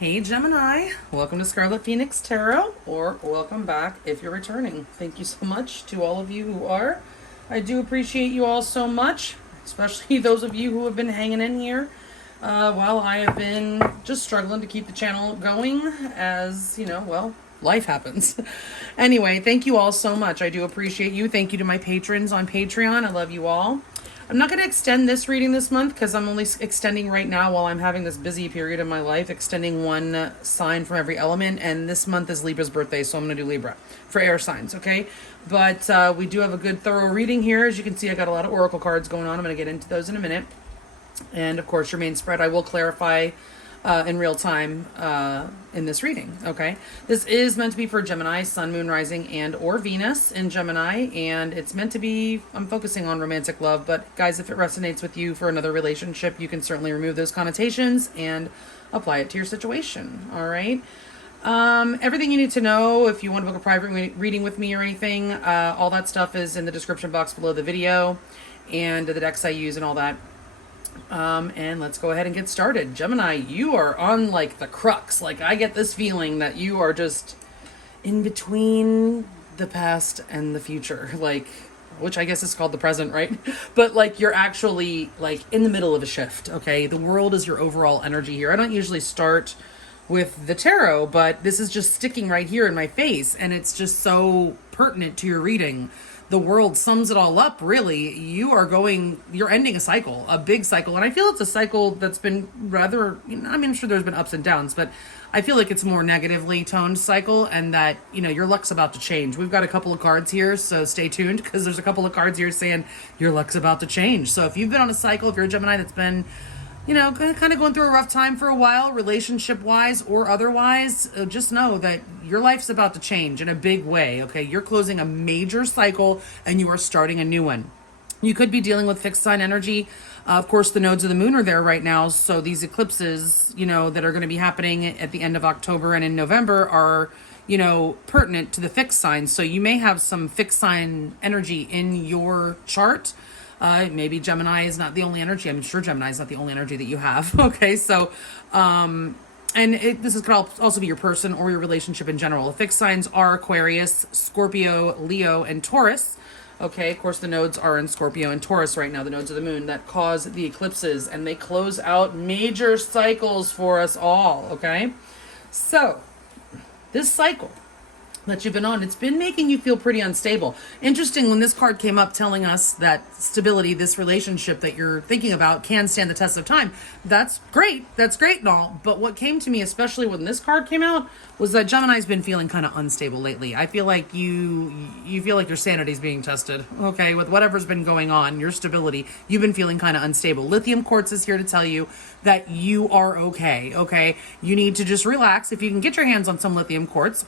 Hey Gemini, welcome to Scarlet Phoenix Tarot, or welcome back if you're returning. Thank you so much to all of you who are. I do appreciate you all so much, especially those of you who have been hanging in here while I have been just struggling to keep the channel going as, well, life happens. Anyway, thank you all so much. I do appreciate you. Thank you to my patrons on Patreon. I love you all. I'm not going to extend this reading this month because I'm only extending right now while I'm having this busy period in my life, extending one sign from every element. And this month is Libra's birthday, so I'm going to do Libra for air signs, okay? But we do have a good thorough reading here. As you can see, I got a lot of oracle cards going on. I'm going to get into those in a minute. And of course, your main spread, I will clarify in real time in this reading, okay? This is meant to be for Gemini, Sun, Moon, Rising, and or Venus in Gemini, and it's meant to be, I'm focusing on romantic love, but guys, if it resonates with you for another relationship, you can certainly remove those connotations and apply it to your situation, all right? Everything you need to know if you want to book a private reading with me or anything, all that stuff is in the description box below the video, and the decks I use and all that. And let's go ahead and get started. Gemini, you are on like the crux. Like I get this feeling that you are just in between the past and the future, like, which I guess is called the present, right? But like you're actually like in the middle of a shift. Okay. The world is your overall energy here. I don't usually start with the tarot, but this is just sticking right here in my face. And it's just so pertinent to your reading. The world sums it all up, really. You're ending a cycle, a big cycle. And I feel it's a cycle that's been rather, I'm sure there's been ups and downs, but I feel like it's a more negatively toned cycle and that, your luck's about to change. We've got a couple of cards here, so stay tuned because there's a couple of cards here saying your luck's about to change. So if you've been on a cycle, if you're a Gemini that's been kind of going through a rough time for a while, relationship-wise or otherwise, just know that your life's about to change in a big way, okay? You're closing a major cycle and you are starting a new one. You could be dealing with fixed sign energy. Of course, the nodes of the moon are there right now, so these eclipses, that are going to be happening at the end of October and in November are, pertinent to the fixed signs. So you may have some fixed sign energy in your chart. Maybe Gemini is not the only energy. I'm sure Gemini is not the only energy that you have. Okay, so, this could also be your person or your relationship in general. The fixed signs are Aquarius, Scorpio, Leo, and Taurus. Okay, of course, the nodes are in Scorpio and Taurus right now, the nodes of the moon that cause the eclipses, and they close out major cycles for us all, okay? So, this cycle that you've been on, it's been making you feel pretty unstable. Interesting, when this card came up telling us that stability, this relationship that you're thinking about can stand the test of time. That's great and all. But what came to me, especially when this card came out, was that Gemini's been feeling kind of unstable lately. I feel like you feel like your sanity's being tested. Okay, with whatever's been going on, your stability, you've been feeling kind of unstable. Lithium quartz is here to tell you that you are okay. Okay, you need to just relax. If you can get your hands on some lithium quartz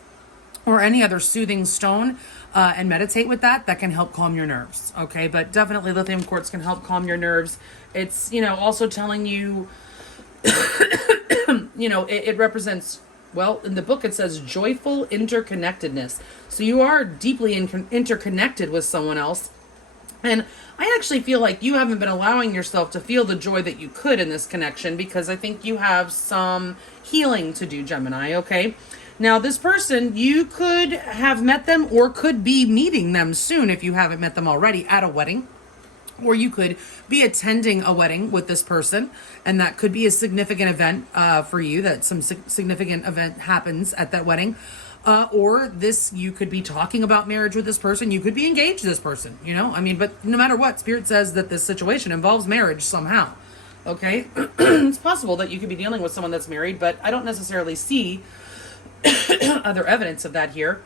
or any other soothing stone and meditate with that can help calm your nerves, okay? But definitely lithium quartz can help calm your nerves. It's, also telling you, it represents, well, in the book it says joyful interconnectedness. So you are deeply interconnected with someone else. And I actually feel like you haven't been allowing yourself to feel the joy that you could in this connection because I think you have some healing to do, Gemini, okay? Now, this person, you could have met them or could be meeting them soon if you haven't met them already at a wedding. Or you could be attending a wedding with this person, and that could be a significant event for you, that some significant event happens at that wedding. Or you could be talking about marriage with this person. You could be engaged to this person, but no matter what, Spirit says that this situation involves marriage somehow. Okay? It's possible that you could be dealing with someone that's married, but I don't necessarily see other evidence of that here.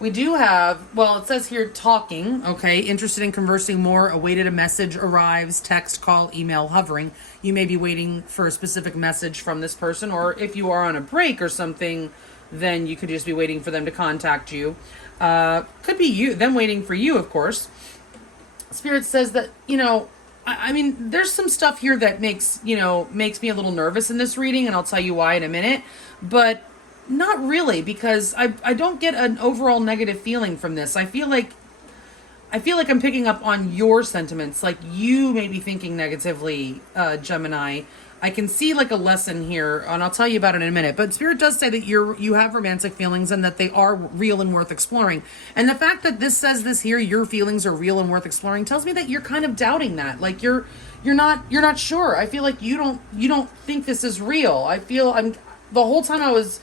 We do have, well, it says here talking, okay, interested in conversing more, awaited a message arrives, text, call, email, hovering. You may be waiting for a specific message from this person, or if you are on a break or something, then you could just be waiting for them to contact you. Could be them waiting for you, of course. Spirit says that, there's some stuff here that makes me a little nervous in this reading, and I'll tell you why in a minute. But not really, because I don't get an overall negative feeling from this. I feel like I feel like I'm picking up on your sentiments. Like you may be thinking negatively, Gemini. I can see like a lesson here, and I'll tell you about it in a minute. But Spirit does say that you have romantic feelings and that they are real and worth exploring. And the fact that this says this here, your feelings are real and worth exploring, tells me that you're kind of doubting that. Like you're not sure. I feel like you don't think this is real. The whole time I was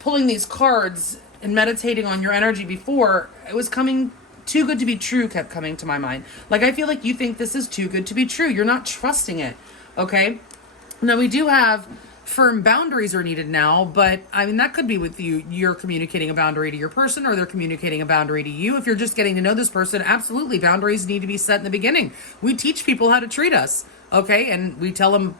pulling these cards and meditating on your energy before, it was coming. Too good to be true kept coming to my mind. Like I feel like you think this is too good to be true. You're not trusting it. Okay. Now, we do have firm boundaries are needed now, but I mean, that could be with you. You're communicating a boundary to your person, or they're communicating a boundary to you. If you're just getting to know this person, absolutely, boundaries need to be set in the beginning. We teach people how to treat us, okay? And we tell them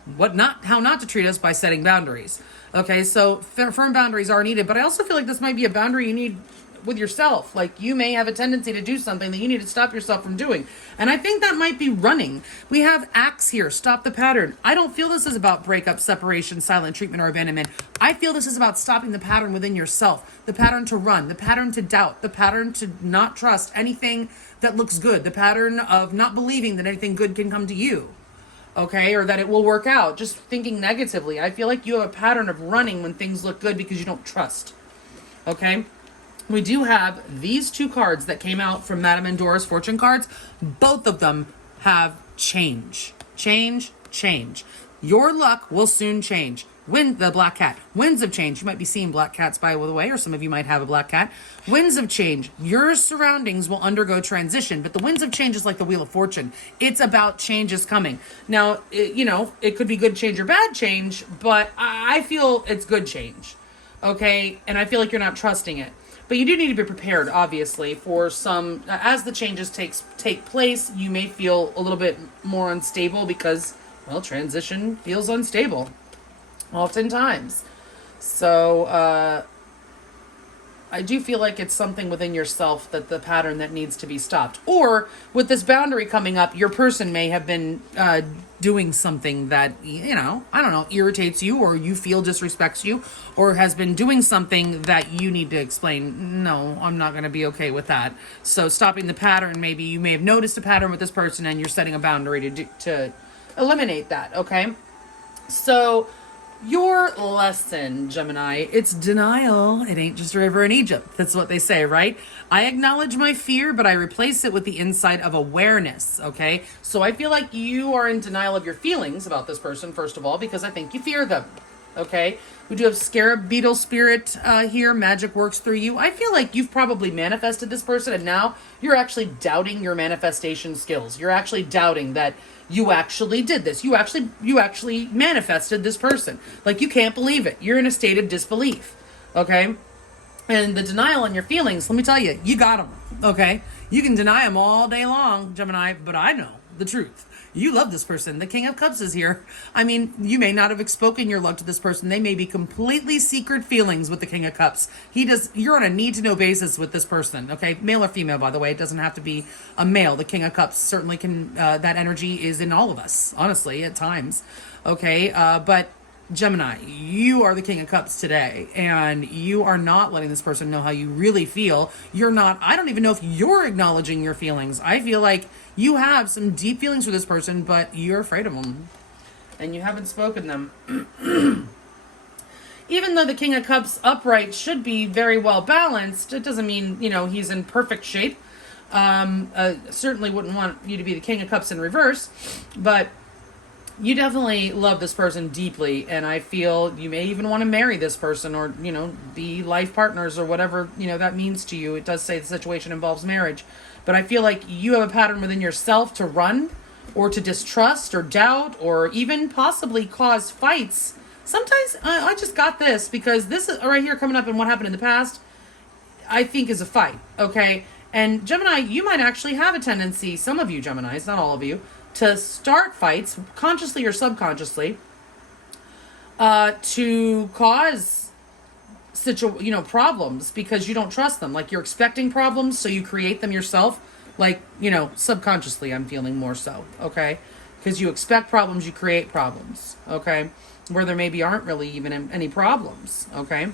how not to treat us by setting boundaries, okay? So firm boundaries are needed, but I also feel like this might be a boundary you need with yourself. Like you may have a tendency to do something that you need to stop yourself from doing. And I think that might be running. We have acts here. Stop the pattern. I don't feel this is about breakup, separation, silent treatment, or abandonment. I feel this is about stopping the pattern within yourself. The pattern to run, the pattern to doubt, the pattern to not trust anything that looks good, the pattern of not believing that anything good can come to you. Okay, or that it will work out. Just thinking negatively. I feel like you have a pattern of running when things look good because you don't trust. Okay? We do have these two cards that came out from Madame Endora's fortune cards. Both of them have change. Change, change. Your luck will soon change. The black cat. Winds of change. You might be seeing black cats by the way, or some of you might have a black cat. Winds of change. Your surroundings will undergo transition, but the winds of change is like the Wheel of Fortune. It's about changes coming. Now, it could be good change or bad change, but I feel it's good change. Okay? And I feel like you're not trusting it. But you do need to be prepared, obviously, for some, as the changes take place, you may feel a little bit more unstable because, well, transition feels unstable, oftentimes. So, I do feel like it's something within yourself that the pattern that needs to be stopped. Or, with this boundary coming up, your person may have been doing something that, irritates you, or you feel disrespects you, or has been doing something that you need to explain, no, I'm not going to be okay with that. So stopping the pattern, maybe you may have noticed a pattern with this person and you're setting a boundary to eliminate that, okay? So your lesson, Gemini, it's denial. It ain't just a river in Egypt. That's what they say, right? I acknowledge my fear, but I replace it with the insight of awareness, okay? So I feel like you are in denial of your feelings about this person, first of all, because I think you fear them, okay? We do have Scarab Beetle Spirit here. Magic works through you. I feel like you've probably manifested this person, and now you're actually doubting your manifestation skills. You're actually doubting that you actually did this. You actually manifested this person. Like, you can't believe it. You're in a state of disbelief, okay? And the denial on your feelings, let me tell you, you got them, okay? You can deny them all day long, Gemini, but I know the truth. You love this person. The King of Cups is here. I mean, you may not have spoken your love to this person. They may be completely secret feelings with the King of Cups. You're on a need-to-know basis with this person, okay? Male or female, by the way. It doesn't have to be a male. The King of Cups certainly can, that energy is in all of us, honestly, at times, okay? But Gemini, you are the King of Cups today, and you are not letting this person know how you really feel. I don't even know if you're acknowledging your feelings. I feel like you have some deep feelings for this person, but you're afraid of them, and you haven't spoken them. Even though the King of Cups upright should be very well balanced, it doesn't mean, he's in perfect shape. Certainly wouldn't want you to be the King of Cups in reverse, but you definitely love this person deeply, and I feel you may even want to marry this person, or, be life partners, or whatever, that means to you. It does say the situation involves marriage, but I feel like you have a pattern within yourself to run, or to distrust, or doubt, or even possibly cause fights. Sometimes, I just got this, because this is right here coming up in what happened in the past, I think is a fight, okay? And Gemini, you might actually have a tendency, some of you Geminis, not all of you, to start fights, consciously or subconsciously, to cause problems because you don't trust them. Like, you're expecting problems, so you create them yourself. Like, subconsciously, I'm feeling more so, okay? Because you expect problems, you create problems, okay? Where there maybe aren't really even any problems, okay?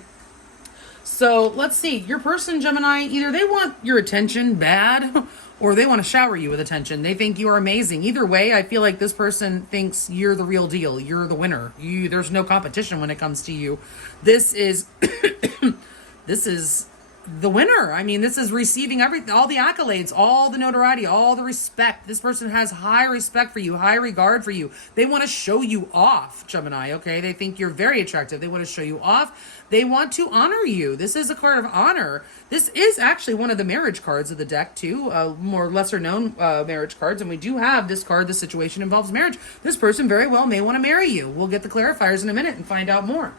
So let's see. Your person, Gemini, either they want your attention bad or they want to shower you with attention. They think you are amazing. Either way, I feel like this person thinks you're the real deal. You're the winner. There's no competition when it comes to you. This is this is the winner. I mean, this is receiving everything, all the accolades, all the notoriety, all the respect. This person has high respect for you, high regard for you. They want to show you off, Gemini, okay? They think you're very attractive. They want to show you off. They want to honor you. This is a card of honor. This is actually one of the marriage cards of the deck, too, more lesser known marriage cards. And we do have this card, the situation involves marriage. This person very well may want to marry you. We'll get the clarifiers in a minute and find out more.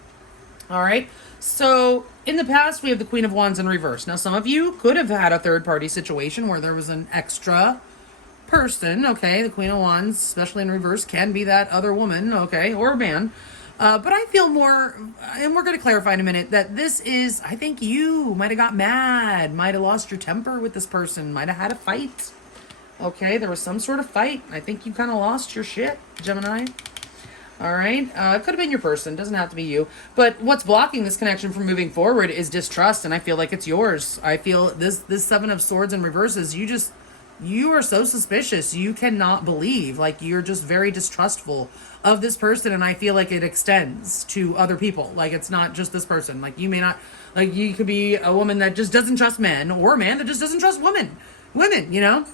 All right. So in the past, we have the Queen of Wands in reverse. Now, some of you could have had a third-party situation where there was an extra person, okay? The Queen of Wands, especially in reverse, can be that other woman, okay, or man. But I feel more, and we're going to clarify in a minute, that this is, I think you might have got mad, might have lost your temper with this person, might have had a fight, okay? There was some sort of fight. I think you kind of lost your shit, Gemini. All right. It could have been your person. Doesn't have to be you. But what's blocking this connection from moving forward is distrust. And I feel like it's yours. I feel this Seven of Swords in reverses. You are so suspicious. You cannot believe. Like, you're just very distrustful of this person. And I feel like it extends to other people. Like, it's not just this person. Like, you may not, like, you could be a woman that just doesn't trust men, or a man that just doesn't trust women, you know?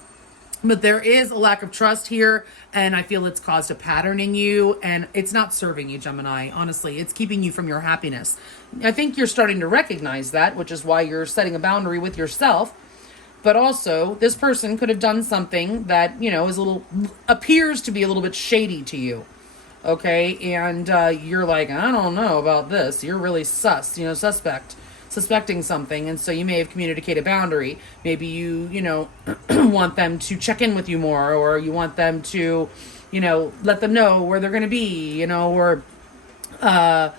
But there is a lack of trust here, and I feel it's caused a pattern in you, and it's not serving you, Gemini. Honestly, it's keeping you from your happiness. I think you're starting to recognize that, which is why you're setting a boundary with yourself. But also, this person could have done something that, you know, appears to be a little bit shady to you. Okay, and you're like, I don't know about this. You're really suspecting something, and so you may have communicated a boundary. Maybe you want them to check in with you more, or you want them to, let them know where they're going to be, or, I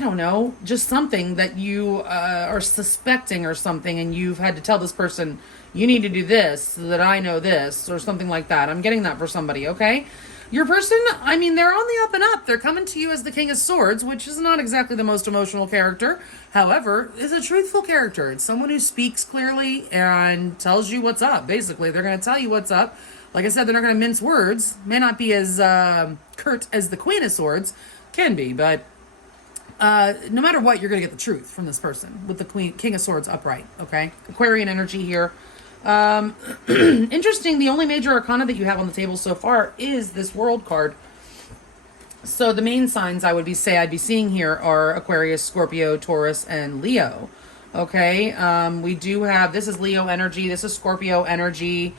don't know, just something that you are suspecting or something, and you've had to tell this person, you need to do this so that I know this, or something like that. I'm getting that for somebody, okay? Your person, I mean, they're on the up and up. They're coming to you as the King of Swords, which is not exactly the most emotional character. However, is a truthful character. It's someone who speaks clearly and tells you what's up. Basically, they're going to tell you what's up. Like I said, they're not going to mince words. May not be as curt as the Queen of Swords. Can be, but no matter what, you're going to get the truth from this person with the King of Swords upright, okay? Aquarian energy here. Interesting, the only major arcana that you have on the table so far is this World card. So the main signs I'd be seeing here are Aquarius, Scorpio, Taurus, and Leo. Okay, we do have, this is Leo energy, this is Scorpio energy,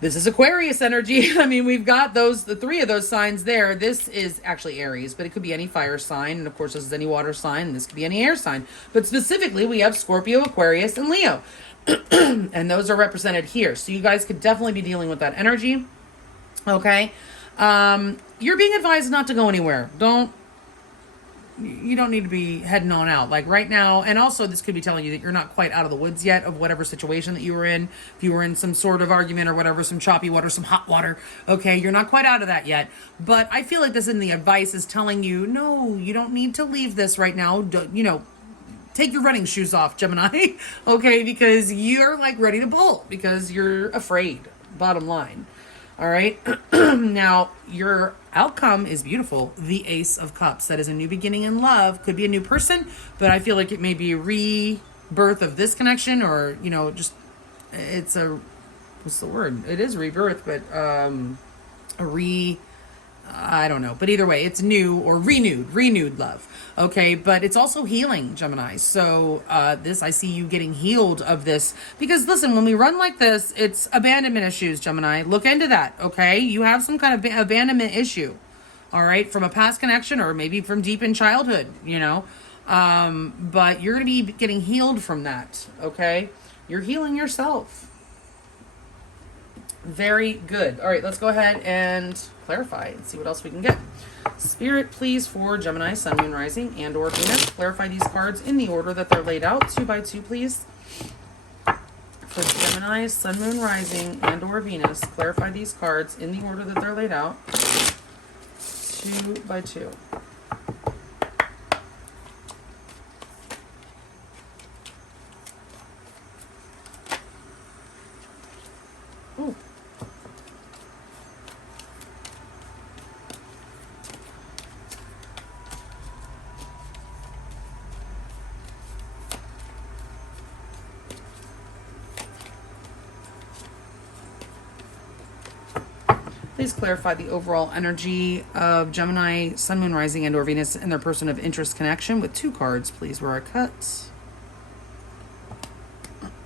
this is Aquarius energy. I mean, we've got the three of those signs there. This is actually Aries, but it could be any fire sign. And of course, this is any water sign. And this could be any air sign. But specifically, we have Scorpio, Aquarius, and Leo. And those are represented here. So you guys could definitely be dealing with that energy. Okay. You're being advised not to go anywhere. You don't need to be heading on out like right now. And also this could be telling you that you're not quite out of the woods yet of whatever situation that you were in. If you were in some sort of argument or whatever, some choppy water, some hot water. Okay. You're not quite out of that yet, but I feel like this in the advice is telling you, no, you don't need to leave this right now. Take your running shoes off, Gemini. Okay. Because you're like ready to bolt because you're afraid, bottom line. All right. Now, your outcome is beautiful. The Ace of Cups. That is a new beginning in love. Could be a new person, but I feel like it may be a rebirth of this connection or, just it's what's the word? It is rebirth, but I don't know. But either way, it's new or renewed love. Okay, but it's also healing, Gemini. So I see you getting healed of this. Because listen, when we run like this, it's abandonment issues, Gemini. Look into that, okay? You have some kind of abandonment issue, all right? From a past connection or maybe from deep in childhood, But you're going to be getting healed from that, okay? You're healing yourself. Very good. All right, let's go ahead and clarify and see what else we can get. Spirit, please, for Gemini, Sun, Moon, Rising, and or Venus. Clarify these cards in the order that they're laid out. 2 by 2, please. For Gemini, Sun, Moon, Rising, and or Venus. Clarify these cards in the order that they're laid out. 2 by 2. please clarify the overall energy of Gemini, Sun, Moon, Rising, and or Venus and their person of interest connection with 2 cards, please, where I cut.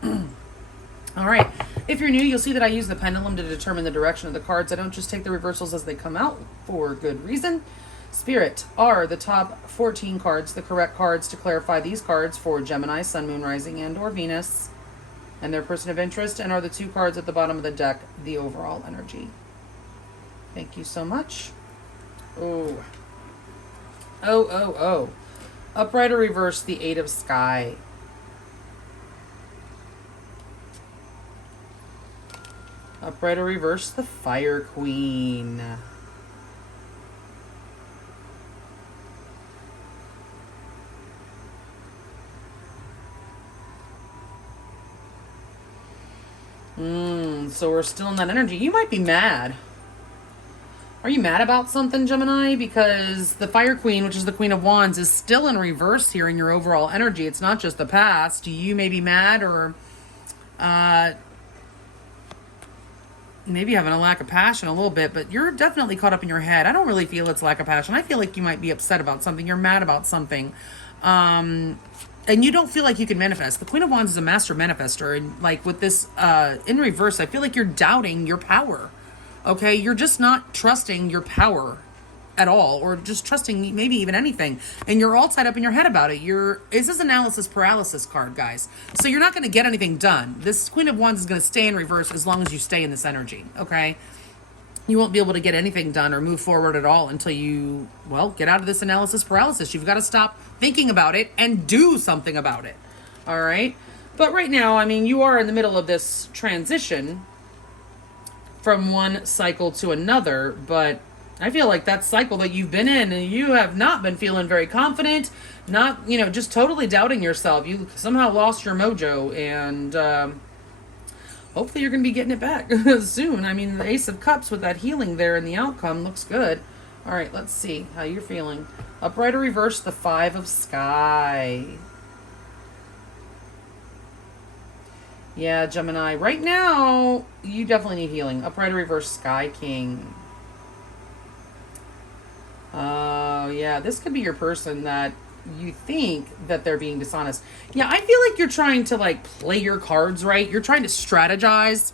All right. If you're new, you'll see that I use the pendulum to determine the direction of the cards. I don't just take the reversals as they come out for good reason. Spirit, are the top 14 cards the correct cards to clarify these cards for Gemini, Sun, Moon, Rising, and or Venus and their person of interest? And are the 2 cards at the bottom of the deck the overall energy? Thank you so much. Oh. Upright or reverse, the 8 of Sky. Upright or reverse, the Fire Queen. So we're still in that energy. You might be mad. Are you mad about something, Gemini? Because the Fire Queen, which is the Queen of Wands, is still in reverse here in your overall energy. It's not just the past. You may be mad or maybe having a lack of passion a little bit, but you're definitely caught up in your head. I don't really feel it's lack of passion. I feel like you might be upset about something. You're mad about something. And you don't feel like you can manifest. The Queen of Wands is a master manifester. And like with this in reverse, I feel like you're doubting your power. Okay? You're just not trusting your power at all, or just trusting maybe even anything. And you're all tied up in your head about it. This is analysis paralysis card, guys. So you're not going to get anything done. This Queen of Wands is going to stay in reverse as long as you stay in this energy. Okay? You won't be able to get anything done or move forward at all until you, well, get out of this analysis paralysis. You've got to stop thinking about it and do something about it. All right? But right now, I mean, you are in the middle of this transition from one cycle to another, but I feel like that cycle that you've been in, and you have not been feeling very confident, not, just totally doubting yourself. You somehow lost your mojo, and hopefully you're going to be getting it back soon. I mean, the Ace of Cups with that healing there and the outcome looks good. All right, let's see how you're feeling. Upright or reverse, the 5 of Sky. Yeah, Gemini, right now, you definitely need healing. Upright or reverse, Sky King. Oh, yeah, this could be your person that you think that they're being dishonest. Yeah, I feel like you're trying to play your cards right. You're trying to strategize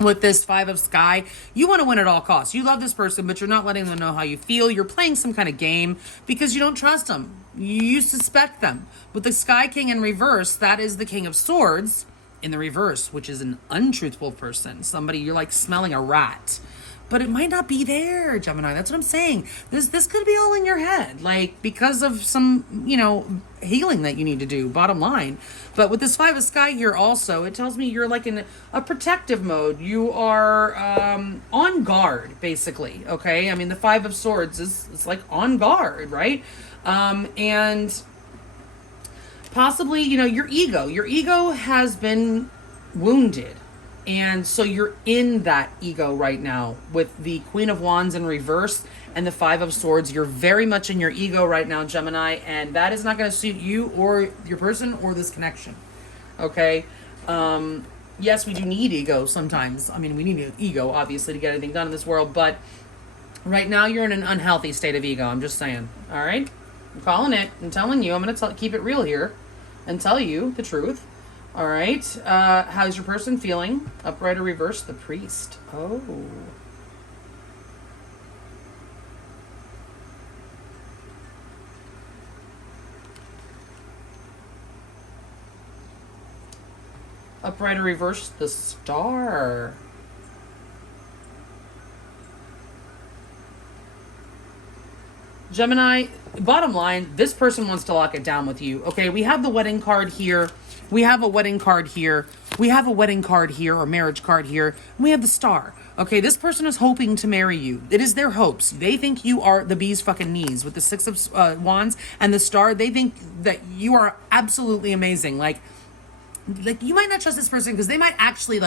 with this 5 of Sky. You want to win at all costs. You love this person, but you're not letting them know how you feel. You're playing some kind of game because you don't trust them. You suspect them. With the Sky King in reverse, that is the King of Swords in the reverse, which is an untruthful person. Somebody, you're like smelling a rat. But it might not be there, Gemini. That's what I'm saying. This could be all in your head, because of some, healing that you need to do, bottom line. But with this 5 of Sky here also, it tells me you're in a protective mode. You are on guard, basically, okay? I mean, the 5 of Swords is on guard, right? And possibly, your ego has been wounded. And so you're in that ego right now with the Queen of Wands in reverse and the 5 of Swords. You're very much in your ego right now, Gemini, and that is not going to suit you or your person or this connection. Okay? Yes, we do need ego sometimes. I mean, we need ego, obviously, to get anything done in this world, but right now you're in an unhealthy state of ego. I'm just saying. All right? I'm calling it. I'm telling you. I'm going to keep it real here and tell you the truth. All right. How's your person feeling? Upright or reverse, the Priest. Oh. Upright or reverse, the Star. Gemini, bottom line, this person wants to lock it down with you. Okay, we have the wedding card here. We have a wedding card here. We have a wedding card here, or marriage card here. And we have the Star. Okay, this person is hoping to marry you. It is their hopes. They think you are the bee's fucking knees. With the 6 of Wands and the Star, they think that you are absolutely amazing. Like you might not trust this person because they might actually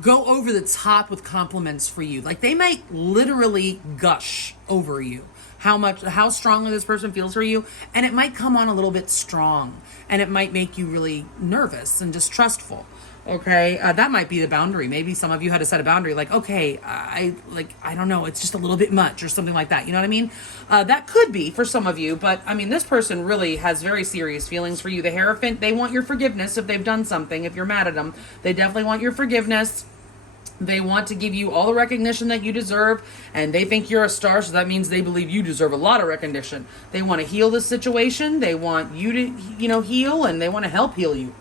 go over the top with compliments for you. They might literally gush over you. How strongly this person feels for you, and it might come on a little bit strong, and it might make you really nervous and distrustful. Okay, that might be the boundary. Maybe some of you had to set a boundary, like, okay, I don't know, it's just a little bit much or something like that. You know what I mean? That could be for some of you, but I mean, this person really has very serious feelings for you. The Hierophant, they want your forgiveness if they've done something. If you're mad at them, they definitely want your forgiveness. They want to give you all the recognition that you deserve, and they think you're a star, so that means they believe you deserve a lot of recognition. They want to heal the situation. They want you to, heal, and they want to help heal you.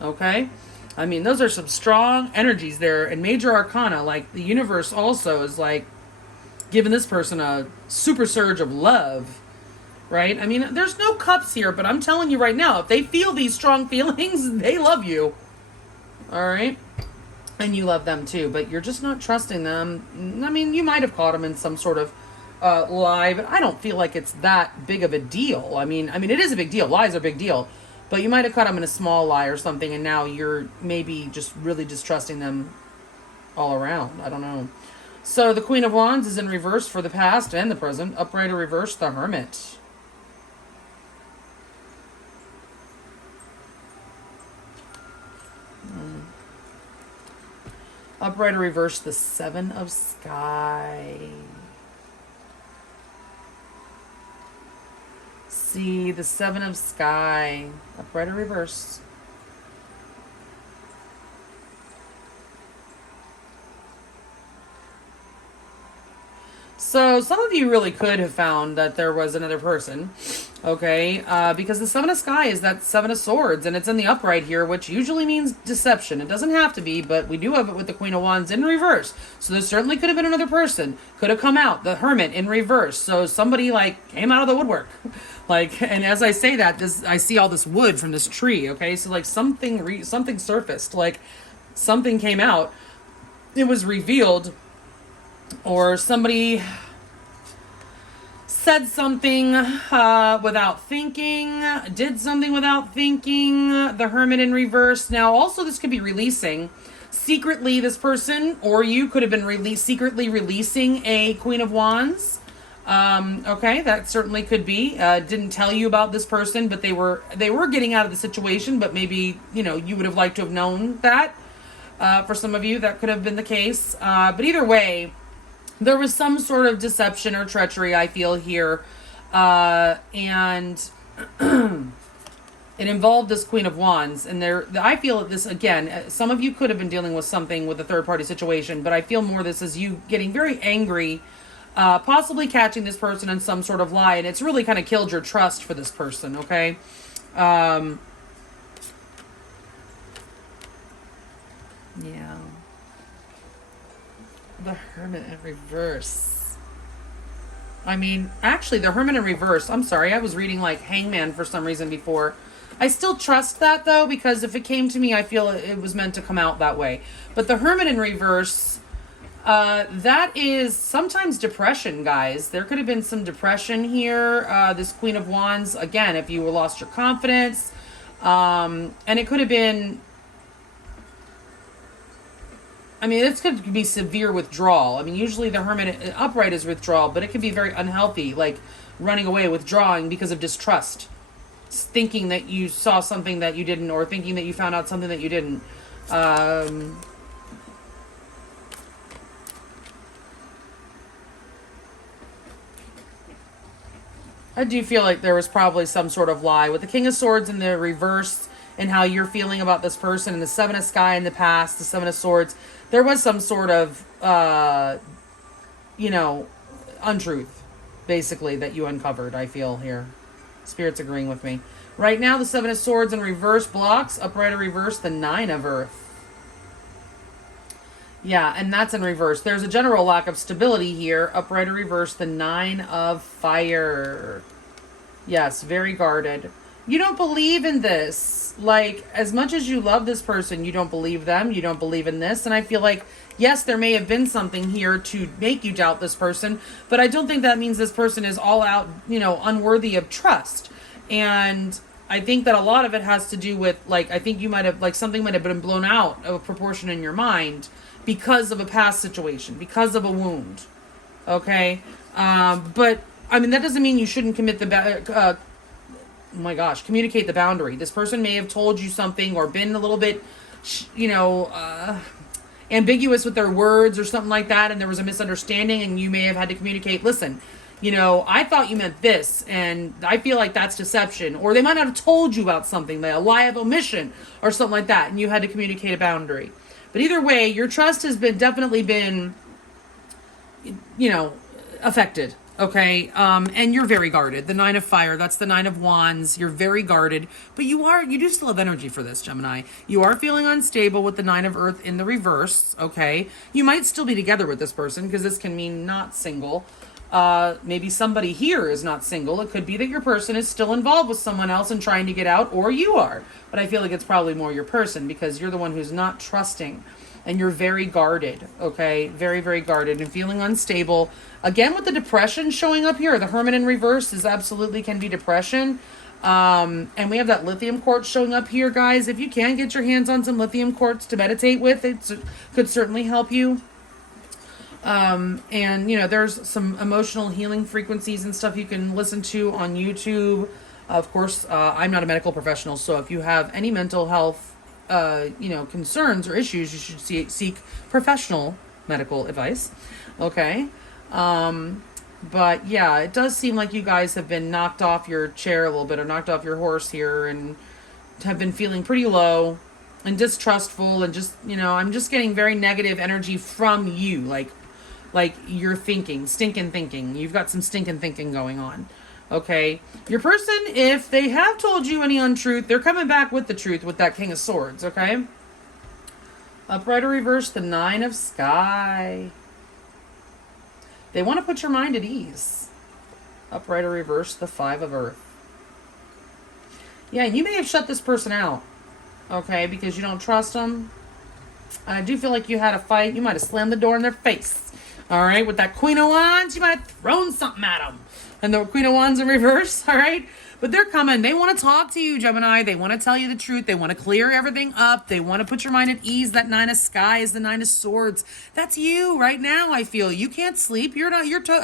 Okay? I mean, those are some strong energies there. And Major Arcana, like the universe also is like giving this person a super surge of love, right? I mean, there's no cups here, but I'm telling you right now, if they feel these strong feelings, they love you. All right? And you love them too, but you're just not trusting them. I mean, you might have caught them in some sort of lie, but I don't feel like it's that big of a deal. I mean, it is a big deal. Lies are a big deal. But you might have caught them in a small lie or something, and now you're maybe just really distrusting them all around. I don't know. So the Queen of Wands is in reverse for the past and the present. Upright or reverse, the Hermit. Upright or reverse, the Seven of Sky. See, the Seven of Sky. Upright or reverse. So some of you really could have found that there was another person, okay? Because the Seven of Sky is that Seven of Swords, and it's in the upright here, which usually means deception. It doesn't have to be, but we do have it with the Queen of Wands in reverse. So there certainly could have been another person. Could have come out, the Hermit in reverse. So somebody, like, came out of the woodwork. Like, and as I say that, I see all this wood from this tree, okay? So, like, something surfaced. Like, something came out. It was revealed. Or somebody said something without thinking, did something without thinking, the Hermit in reverse. Now, also, this could be releasing. Secretly, this person, or you could have been secretly releasing a Queen of Wands. Okay, that certainly could be. Didn't tell you about this person, but they were getting out of the situation, but maybe, you would have liked to have known that. For some of you, that could have been the case. But either way, there was some sort of deception or treachery, I feel, here. And it involved this Queen of Wands. And I feel that this, again, some of you could have been dealing with something with a third-party situation, but I feel more this is you getting very angry, possibly catching this person in some sort of lie, and it's really kind of killed your trust for this person, okay? Yeah. The Hermit in reverse. I mean, actually, the Hermit in reverse. I'm sorry, I was reading like Hangman for some reason before. I still trust that though, because if it came to me, I feel it was meant to come out that way. But the Hermit in reverse, that is sometimes depression, guys. There could have been some depression here. This Queen of Wands, again, if you lost your confidence, and it could have been. I mean, this could be severe withdrawal. I mean, usually the Hermit upright is withdrawal, but it can be very unhealthy, like running away, withdrawing because of distrust. Thinking that you saw something that you didn't, or thinking that you found out something that you didn't. I do feel like there was probably some sort of lie. With the King of Swords in the reverse, and how you're feeling about this person, and the Seven of Sky in the past, the Seven of Swords, there was some sort of, untruth, basically, that you uncovered, I feel here. Spirit's agreeing with me. Right now, the Seven of Swords in reverse blocks, upright or reverse, the Nine of Earth. Yeah, and that's in reverse. There's a general lack of stability here, upright or reverse, the Nine of Fire. Yes, very guarded. You don't believe in this. Like, as much as you love this person, you don't believe them. You don't believe in this. And I feel like, yes, there may have been something here to make you doubt this person, but I don't think that means this person is all out, unworthy of trust. And I think that a lot of it has to do with, like, I think you might have, like, something might have been blown out of proportion in your mind because of a past situation, because of a wound. Okay? But, I mean, that doesn't mean you shouldn't communicate the boundary. This person may have told you something or been a little bit you know, ambiguous with their words or something like that, and there was a misunderstanding, and you may have had to communicate, listen, you know, I thought you meant this, and I feel like that's deception. Or they might not have told you about something, like a lie of omission or something like that, and you had to communicate a boundary. But either way, your trust has definitely been, you know, affected. Okay, and you're very guarded. The 9 of Fire, that's the 9 of Wands. You're very guarded, but you do still have energy for this, Gemini. You are feeling unstable with the 9 of Earth in the reverse, okay? You might still be together with this person, because this can mean not single. Maybe somebody here is not single. It could be that your person is still involved with someone else and trying to get out, or you are. But I feel like it's probably more your person, because you're the one who's not trusting. And you're very guarded, okay? Very, very guarded and feeling unstable. Again, with the depression showing up here, the Hermit in reverse is absolutely can be depression. And we have that lithium quartz showing up here, guys. If you can get your hands on some lithium quartz to meditate with, it could certainly help you. And, you know, there's some emotional healing frequencies and stuff you can listen to on YouTube. Of course, I'm not a medical professional, so if you have any mental health you know, concerns or issues, you should seek professional medical advice. Okay. But yeah, it does seem like you guys have been knocked off your chair a little bit, or knocked off your horse here, and have been feeling pretty low and distrustful, and just, you know, I'm just getting very negative energy from you. Like you're thinking, stinking thinking. You've got some stinking thinking going on. Okay, your person, if they have told you any untruth, they're coming back with the truth with that King of Swords, okay? Upright or reverse, the 9 of Sky. They want to put your mind at ease. Upright or reverse, the 5 of Earth. Yeah, you may have shut this person out, okay, because you don't trust them. I do feel like you had a fight. You might have slammed the door in their face. All right, with that Queen of Wands, you might have thrown something at them. And the Queen of Wands in reverse, all right? But they're coming. They want to talk to you, Gemini. They want to tell you the truth. They want to clear everything up. They want to put your mind at ease. That 9 of Sky is the 9 of Swords. That's you right now, I feel. You can't sleep. You're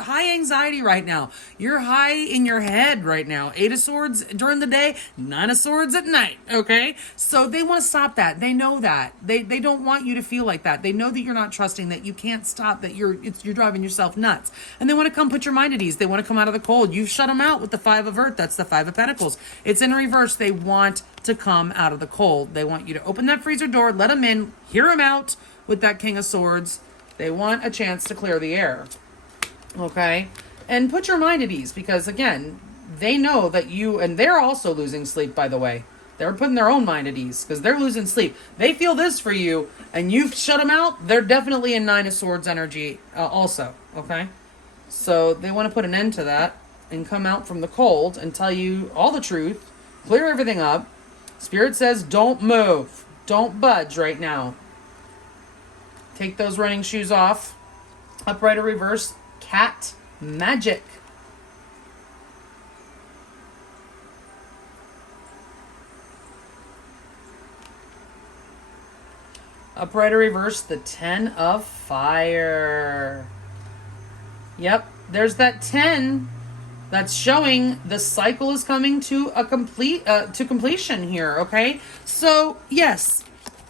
high anxiety right now. You're high in your head right now. 8 of Swords during the day, 9 of Swords at night, okay? So they want to stop that. They know that. They don't want you to feel like that. They know that you're not trusting, that you can't stop, that you're driving yourself nuts. And they want to come put your mind at ease. They want to come out of the cold. You've shut them out with the 5 of Earth. That's the 5 of Pentacles. It's in reverse. They want to come out of the cold. They want you to open that freezer door, let them in, hear them out with that King of Swords. They want a chance to clear the air. Okay? And put your mind at ease, because again, they know that you, and they're also losing sleep, by the way. They're putting their own mind at ease because they're losing sleep. They feel this for you, and you've shut them out. They're definitely in 9 of Swords energy also. Okay? So they want to put an end to that and come out from the cold and tell you all the truth, clear everything up. Spirit says, don't move. Don't budge right now. Take those running shoes off. Upright or reverse, cat magic. Upright or reverse, the 10 of Fire. Yep, there's that 10. That's showing the cycle is coming to a completion here, okay? So, yes,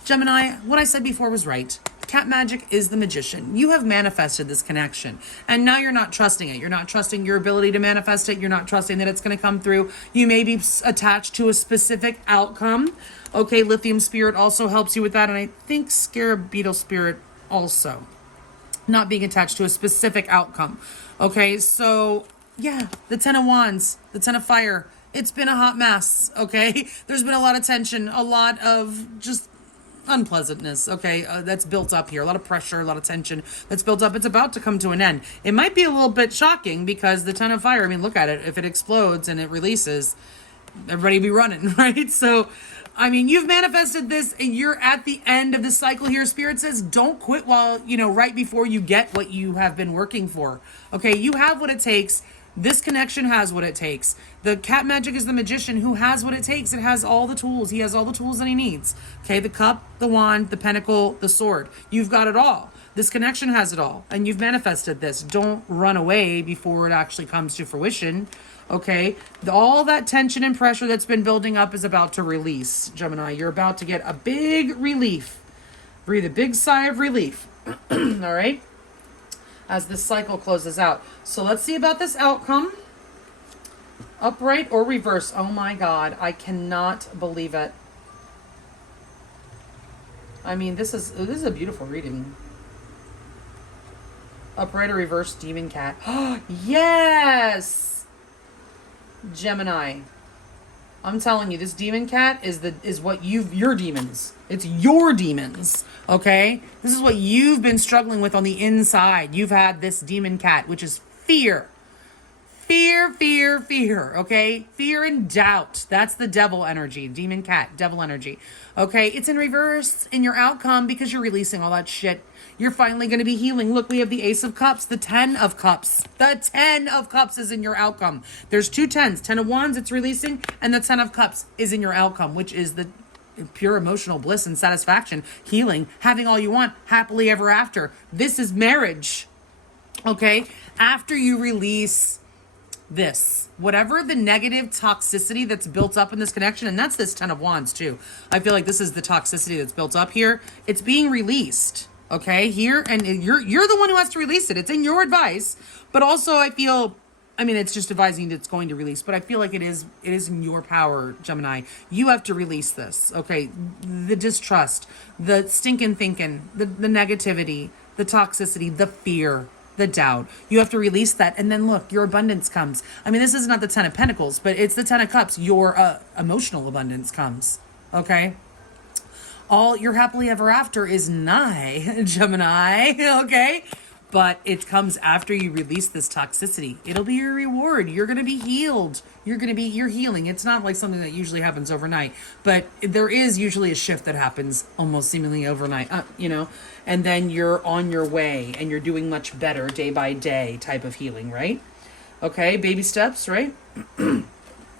Gemini, what I said before was right. Cat magic is the magician. You have manifested this connection, and now you're not trusting it. You're not trusting your ability to manifest it. You're not trusting that it's going to come through. You may be attached to a specific outcome. Okay, lithium spirit also helps you with that, and I think scarab beetle spirit also. Not being attached to a specific outcome. Okay, so yeah, the 10 of Wands, the 10 of Fire. It's been a hot mess, okay? There's been a lot of tension, a lot of just unpleasantness, okay? That's built up here. A lot of pressure, a lot of tension that's built up. It's about to come to an end. It might be a little bit shocking because the 10 of Fire, I mean, look at it. If it explodes and it releases, everybody be running, right? So, I mean, you've manifested this and you're at the end of the cycle here. Spirit says, don't quit while, right before you get what you have been working for. Okay, you have what it takes This connection has what it takes. The cat magic is the magician who has what it takes. It has all the tools. He has all the tools that he needs. Okay, the cup, the wand, the pentacle, the sword. You've got it all. This connection has it all. And you've manifested this. Don't run away before it actually comes to fruition. Okay, all that tension and pressure that's been building up is about to release, Gemini. You're about to get a big relief. Breathe a big sigh of relief. All right, as this cycle closes out. So let's see about this outcome. Upright or reverse. Oh my God, I cannot believe it. I mean, this is a beautiful reading. Upright or reverse, demon cat. Yes! Gemini, I'm telling you, this demon cat is what your demons. It's your demons, okay? This is what you've been struggling with on the inside. You've had this demon cat, which is fear. Fear, fear, fear, okay? Fear and doubt. That's the devil energy. Demon cat, devil energy. Okay, it's in reverse in your outcome because you're releasing all that shit. You're finally going to be healing. Look, we have the Ace of Cups, the 10 of Cups. The 10 of Cups is in your outcome. There's two 10s. 10 of Wands, it's releasing, and the 10 of Cups is in your outcome, which is the pure emotional bliss and satisfaction, healing, having all you want, happily ever after. This is marriage, okay? After you release this, whatever the negative toxicity that's built up in this connection, and that's this 10 of Wands too. I feel like this is the toxicity that's built up here. It's being released. Okay, here, and you're the one who has to release it. It's in your advice, but also I mean, it's just advising that it's going to release, but I feel like it is in your power, Gemini. You have to release this, okay? The distrust, the stinking thinking, the negativity, the toxicity, the fear, the doubt. You have to release that, and then look, your abundance comes. I mean, this is not the 10 of Pentacles, but it's the 10 of Cups. Your emotional abundance comes, okay? All your happily ever after is nigh, Gemini, okay? But it comes after you release this toxicity. It'll be your reward. You're going to be healed. You're healing. It's not like something that usually happens overnight, but there is usually a shift that happens almost seemingly overnight, you know, and then you're on your way and you're doing much better day by day type of healing, right? Okay, baby steps, right?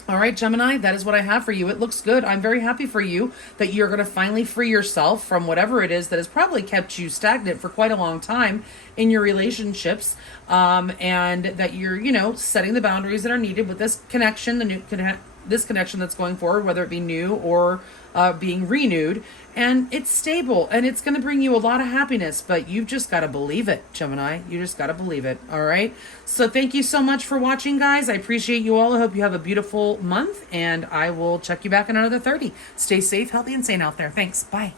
All right, Gemini, that is what I have for you. It looks good. I'm very happy for you that you're going to finally free yourself from whatever it is that has probably kept you stagnant for quite a long time in your relationships, and that you're, you know, setting the boundaries that are needed with this connection, this connection that's going forward, whether it be new or being renewed. And it's stable and it's going to bring you a lot of happiness, but you've just got to believe it, Gemini. You just got to believe it. All right. So thank you so much for watching, guys. I appreciate you all. I hope you have a beautiful month, and I will check you back in another 30. Stay safe, healthy, and sane out there. Thanks. Bye.